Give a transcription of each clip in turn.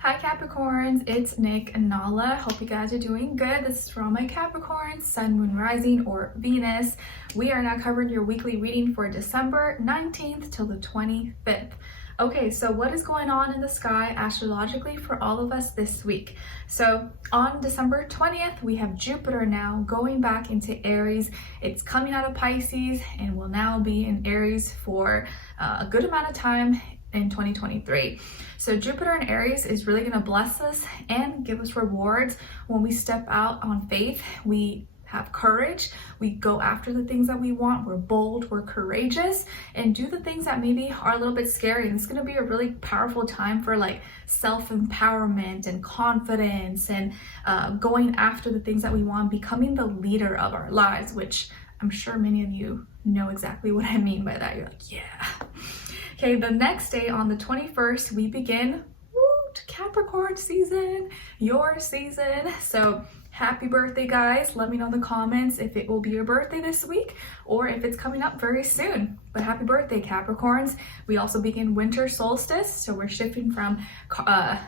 Hi Capricorns, it's Nick and Nala. Hope you guys are doing good. This is for all my Capricorns, Sun, Moon, Rising, or Venus. We are now covering your weekly reading for December 19th till the 25th. Okay, so what is going on in the sky astrologically for all of us this week? So on December 20th, we have Jupiter now going back into Aries. It's coming out of Pisces and will now be in Aries for a good amount of time in 2023. So Jupiter in Aries is really going to bless us and give us rewards when we step out on faith. We have courage, we go after the things that we want, we're bold, we're courageous, and do the things that maybe are a little bit scary. And it's going to be a really powerful time for like self-empowerment and confidence and going after the things that we want, becoming the leader of our lives, which I'm sure many of you know exactly what I mean by that. You're like, yeah. Okay, the next day on the 21st, we begin Capricorn season, your season. So happy birthday, guys. Let me know in the comments if it will be your birthday this week or if it's coming up very soon. But happy birthday, Capricorns. We also begin winter solstice. So we're shifting from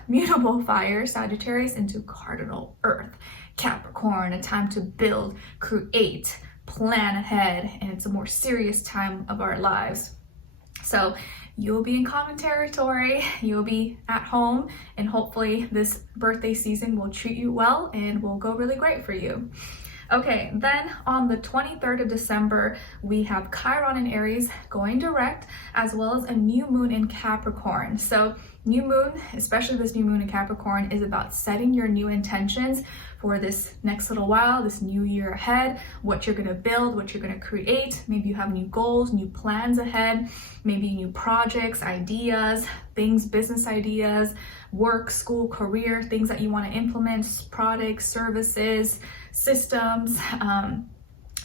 mutable fire, Sagittarius, into cardinal earth, Capricorn, a time to build, create, plan ahead, and it's a more serious time of our lives. So you'll be in common territory, you'll be at home, and hopefully this birthday season will treat you well and will go really great for you. Okay, then on the 23rd of December, we have Chiron in Aries going direct, as well as a new moon in Capricorn. So new moon, especially this new moon in Capricorn, is about setting your new intentions for this next little while, this new year ahead, what you're gonna build, what you're gonna create. Maybe you have new goals, new plans ahead, maybe new projects, ideas, things, business ideas, work, school, career, things that you wanna implement, products, services, systems.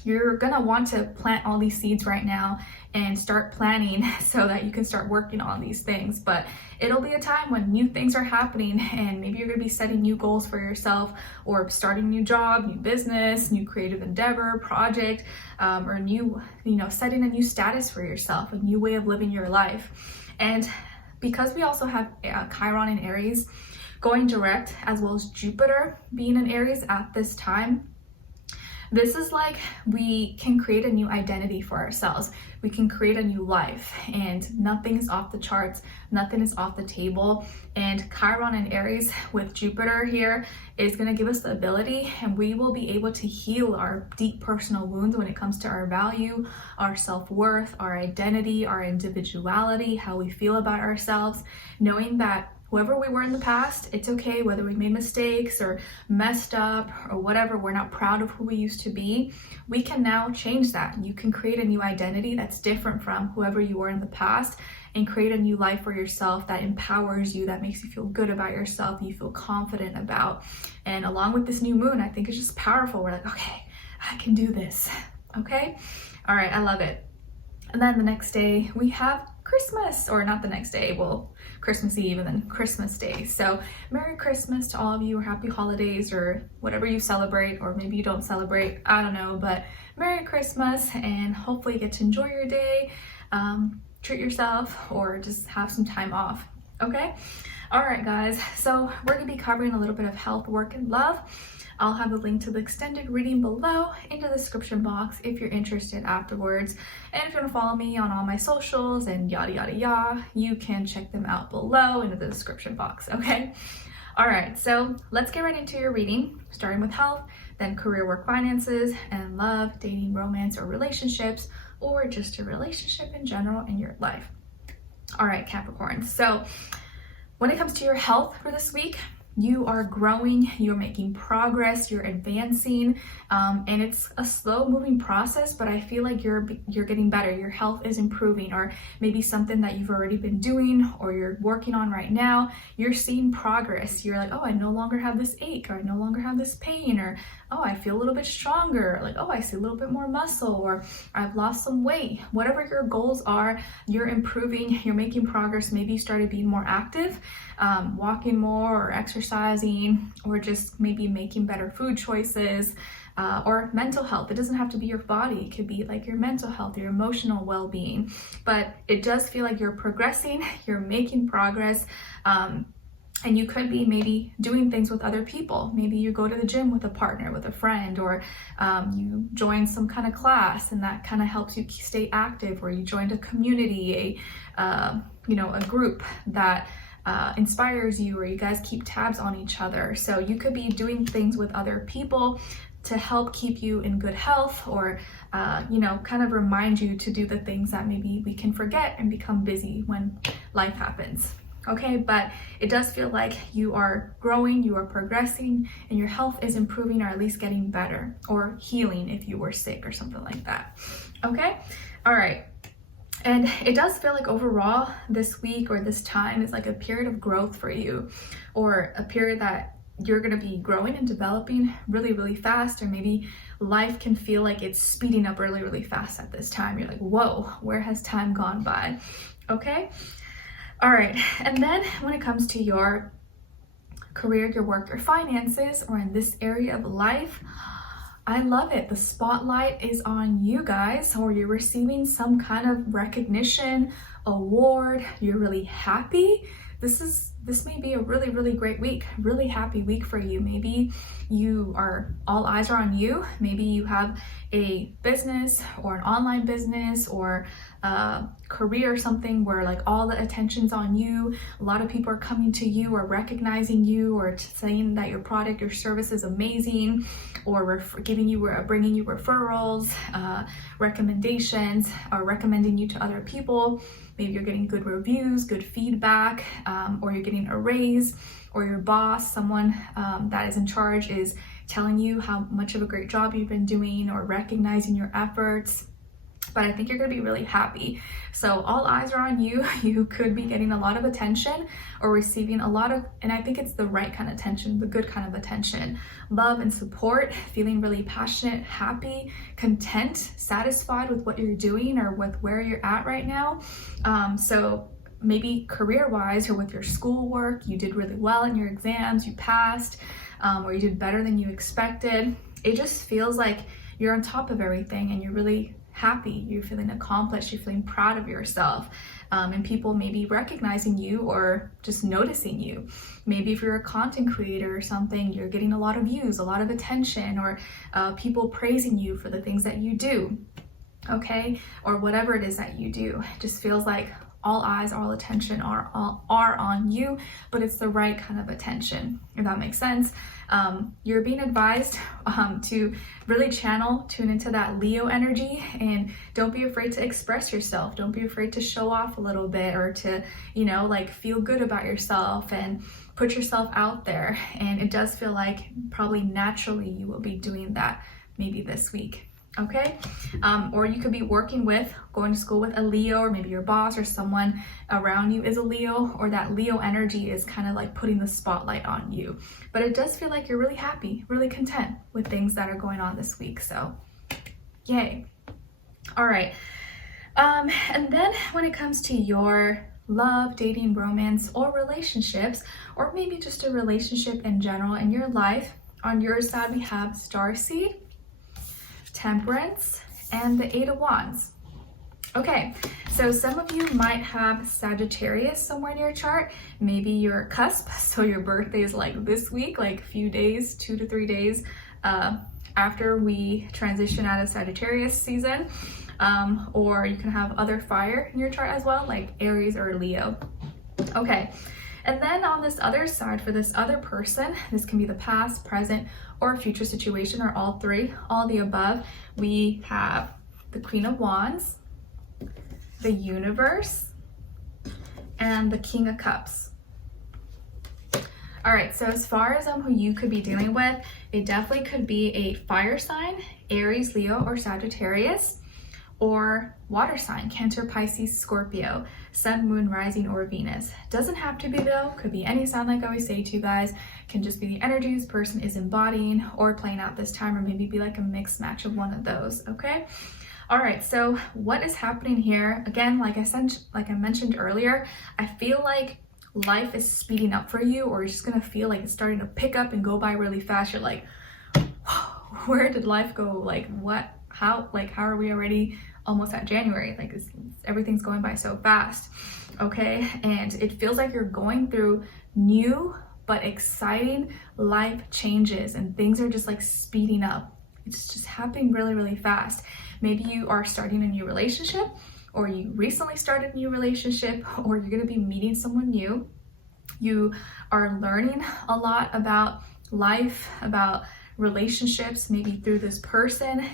You're gonna want to plant all these seeds right now and start planning so that you can start working on these things. But it'll be a time when new things are happening and maybe you're gonna be setting new goals for yourself or starting a new job, new business, new creative endeavor, project, or new, setting a new status for yourself, a new way of living your life. And because we also have Chiron in Aries going direct, as well as Jupiter being in Aries at this time, this is like we can create a new identity for ourselves. We can create a new life and nothing is off the charts. Nothing is off the table. And Chiron and Aries with Jupiter here is going to give us the ability, and we will be able to heal our deep personal wounds when it comes to our value, our self-worth, our identity, our individuality, how we feel about ourselves, knowing that whoever we were in the past, it's okay whether we made mistakes or messed up or whatever, we're not proud of who we used to be. We can now change that. You can create a new identity that's different from whoever you were in the past and create a new life for yourself that empowers you, that makes you feel good about yourself, you feel confident about. And along with this new moon, I think it's just powerful. We're like, okay, I can do this. Okay? All right, I love it. And then the next day we have Christmas, or not the next day, well, Christmas Eve and then Christmas Day. So Merry Christmas to all of you, or Happy Holidays, or whatever you celebrate, or maybe you don't celebrate, I don't know, but Merry Christmas, and hopefully you get to enjoy your day, treat yourself, or just have some time off, okay? All right, guys, so we're gonna be covering a little bit of health, work, and love. I'll have a link to the extended reading below in the description box if you're interested afterwards. And if you want to follow me on all my socials and yada yada yada, you can check them out below in the description box, okay? All right, so let's get right into your reading, starting with health, then career, work, finances, and love, dating, romance, or relationships, or just a relationship in general in your life. All right, Capricorn. So when it comes to your health for this week, you are growing, you're making progress, you're advancing, and it's a slow moving process, but I feel like you're getting better. Your health is improving, or maybe something that you've already been doing or you're working on right now, you're seeing progress. You're like, oh, I no longer have this ache, or I no longer have this pain, or oh, I feel a little bit stronger, like, oh, I see a little bit more muscle, or I've lost some weight. Whatever your goals are, you're improving, you're making progress. Maybe you started being more active, walking more or exercising, or just maybe making better food choices, or mental health. It doesn't have to be your body. It could be like your mental health, your emotional well-being, but it does feel like you're progressing, you're making progress. And you could be maybe doing things with other people. Maybe you go to the gym with a partner, with a friend, or you join some kind of class and that kind of helps you stay active, or you joined a community, a group that inspires you, or you guys keep tabs on each other. So you could be doing things with other people to help keep you in good health, or kind of remind you to do the things that maybe we can forget and become busy when life happens. Okay, but it does feel like you are growing, you are progressing, and your health is improving, or at least getting better, or healing if you were sick or something like that. Okay, all right. And it does feel like overall this week or this time is like a period of growth for you, or a period that you're going to be growing and developing really, really fast, or maybe life can feel like it's speeding up really, really fast at this time. You're like, whoa, where has time gone by? Okay. All right, and then when it comes to your career, your work, your finances, or in this area of life, I love it. The spotlight is on you guys, or you're receiving some kind of recognition, award. You're really happy. This may be a really, really great week, really happy week for you. Maybe all eyes are on you. Maybe you have a business or an online business or a career or something where like all the attention's on you. A lot of people are coming to you or recognizing you or saying that your product or service is amazing, or bringing you referrals, recommendations, or recommending you to other people. Maybe you're getting good reviews, good feedback, or you're getting a raise, or your boss, someone that is in charge, is telling you how much of a great job you've been doing or recognizing your efforts. But I think you're going to be really happy. So all eyes are on you. You could be getting a lot of attention or receiving a lot of, and I think it's the right kind of attention, the good kind of attention, love and support, feeling really passionate, happy, content, satisfied with what you're doing or with where you're at right now. So maybe career-wise or with your schoolwork, you did really well in your exams, you passed, or you did better than you expected. It just feels like you're on top of everything and you're really happy, you're feeling accomplished, you're feeling proud of yourself, and people maybe recognizing you or just noticing you. Maybe if you're a content creator or something, you're getting a lot of views, a lot of attention, or people praising you for the things that you do, okay? Or whatever it is that you do. It just feels like all eyes, all attention are on you, but it's the right kind of attention, if that makes sense. You're being advised to really tune into that Leo energy, and don't be afraid to express yourself. Don't be afraid to show off a little bit, or to, feel good about yourself and put yourself out there. And it does feel like probably naturally you will be doing that maybe this week. Okay, or you could be going to school with a Leo, or maybe your boss or someone around you is a Leo, or that Leo energy is kind of like putting the spotlight on you. But it does feel like you're really happy, really content with things that are going on this week. So, yay. All right. And then when it comes to your love, dating, romance, or relationships, or maybe just a relationship in general in your life, on your side we have Starseed, Temperance, and the Eight of Wands. Okay, so some of you might have Sagittarius somewhere in your chart. Maybe you're a cusp, so your birthday is like this week, like a few days, 2 to 3 days after we transition out of Sagittarius season. Or you can have other fire in your chart as well, like Aries or Leo. Okay, and then on this other side, for this other person, this can be the past, present, or future situation, or all three, all the above. We have the Queen of Wands, the Universe, and the King of Cups. All right, so as far as who you could be dealing with, it definitely could be a fire sign, Aries, Leo, or Sagittarius, or water sign, Cancer, Pisces, Scorpio, Sun, Moon, Rising, or Venus. Doesn't have to be though, could be any sign, like I always say to you guys. Can just be the energy this person is embodying or playing out this time, or maybe be like a mixed match of one of those, okay? All right, so what is happening here? Again, like I mentioned earlier, I feel like life is speeding up for you, or you're just gonna feel like it's starting to pick up and go by really fast. You're like, where did life go? Like what? How are we already almost at January. Like everything's going by so fast, okay? And it feels like you're going through new but exciting life changes, and things are just like speeding up. It's just happening really, really fast. Maybe you are starting a new relationship, or you recently started a new relationship, or you're gonna be meeting someone new. You are learning a lot about life, about relationships, maybe through this person.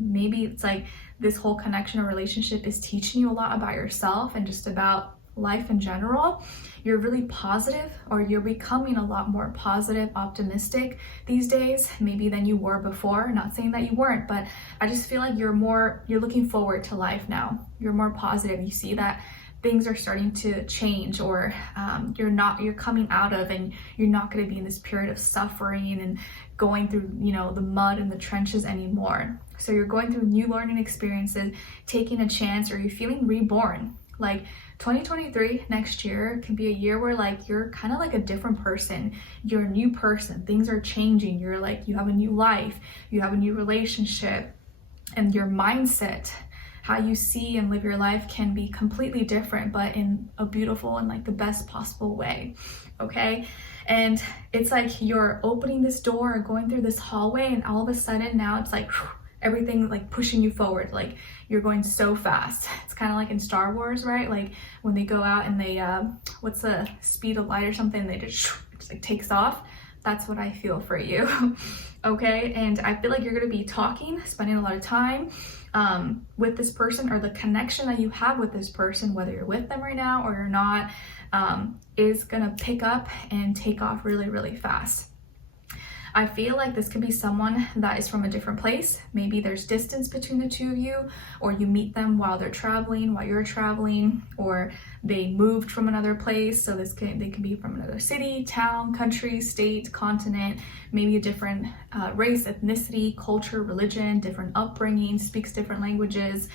Maybe it's like this whole connection or relationship is teaching you a lot about yourself and just about life in general. You're really positive, or you're becoming a lot more positive, optimistic these days, maybe than you were before. Not saying that you weren't, but I just feel like you're looking forward to life now. You're more positive. You see that things are starting to change, or you're coming out of, and you're not going to be in this period of suffering and going through, the mud and the trenches anymore. So you're going through new learning experiences, taking a chance, or you're feeling reborn. Like 2023 next year can be a year where like you're kind of like a different person. You're a new person. Things are changing. You're like, you have a new life, you have a new relationship, and your mindset, how you see and live your life, can be completely different, but in a beautiful and like the best possible way, okay? And it's like you're opening this door, going through this hallway, and all of a sudden now it's like everything like pushing you forward. Like you're going so fast. It's kind of like in Star Wars, right? Like when they go out and they what's the speed of light or something, they just like takes off. That's what I feel for you. Okay? And I feel like you're going to be talking, spending a lot of time with this person, or the connection that you have with this person, whether you're with them right now or you're not, is going to pick up and take off really, really fast. I feel like this could be someone that is from a different place. Maybe there's distance between the two of you, or you meet them while they're traveling, while you're traveling, or they moved from another place. So they can be from another city, town, country, state, continent, maybe a different race, ethnicity, culture, religion, different upbringing, speaks different languages,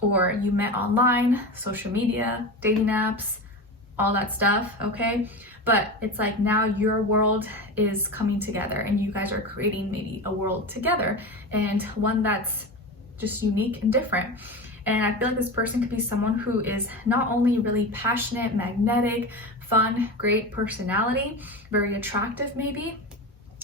or you met online, social media, dating apps, all that stuff, okay? But it's like now your world is coming together, and you guys are creating maybe a world together, and one that's just unique and different. And I feel like this person could be someone who is not only really passionate, magnetic, fun, great personality, very attractive maybe,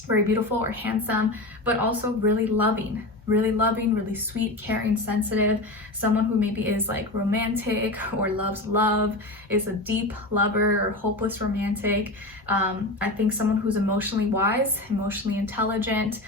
very beautiful or handsome, but also really loving, really sweet, caring, sensitive, someone who maybe is like romantic or loves love, is a deep lover or hopeless romantic. I think someone who's emotionally wise, emotionally intelligent,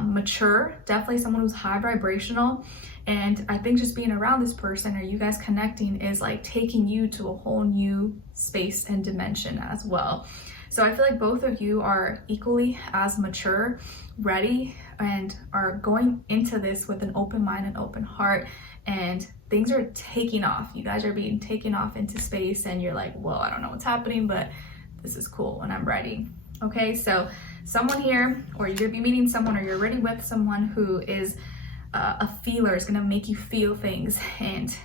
mature, definitely someone who's high vibrational. And I think just being around this person, or you guys connecting, is like taking you to a whole new space and dimension as well. So I feel like both of you are equally as mature, ready, and are going into this with an open mind and open heart, and things are taking off. You guys are being taken off into space, and you're like, whoa, I don't know what's happening, but this is cool and I'm ready. Okay, so someone here, or you're gonna be meeting someone, or you're already with someone who is a feeler, is gonna make you feel things, and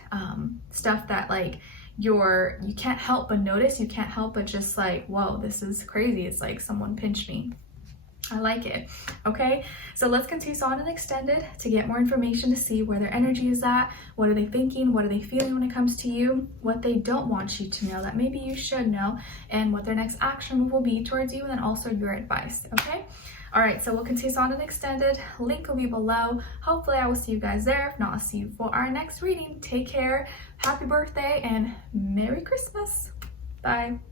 stuff that like you can't help but notice, you can't help but just like, whoa, this is crazy. It's like someone pinched me. I like it. Okay, so let's continue on and extended to get more information, to see where their energy is at, what are they thinking, what are they feeling when it comes to you, what they don't want you to know that maybe you should know, and what their next action move will be towards you, and then also your advice. Okay, all right, so we'll continue on and extended. Link will be below. Hopefully I will see you guys there. If not, I'll see you for our next reading. Take care, happy birthday, and Merry Christmas. Bye.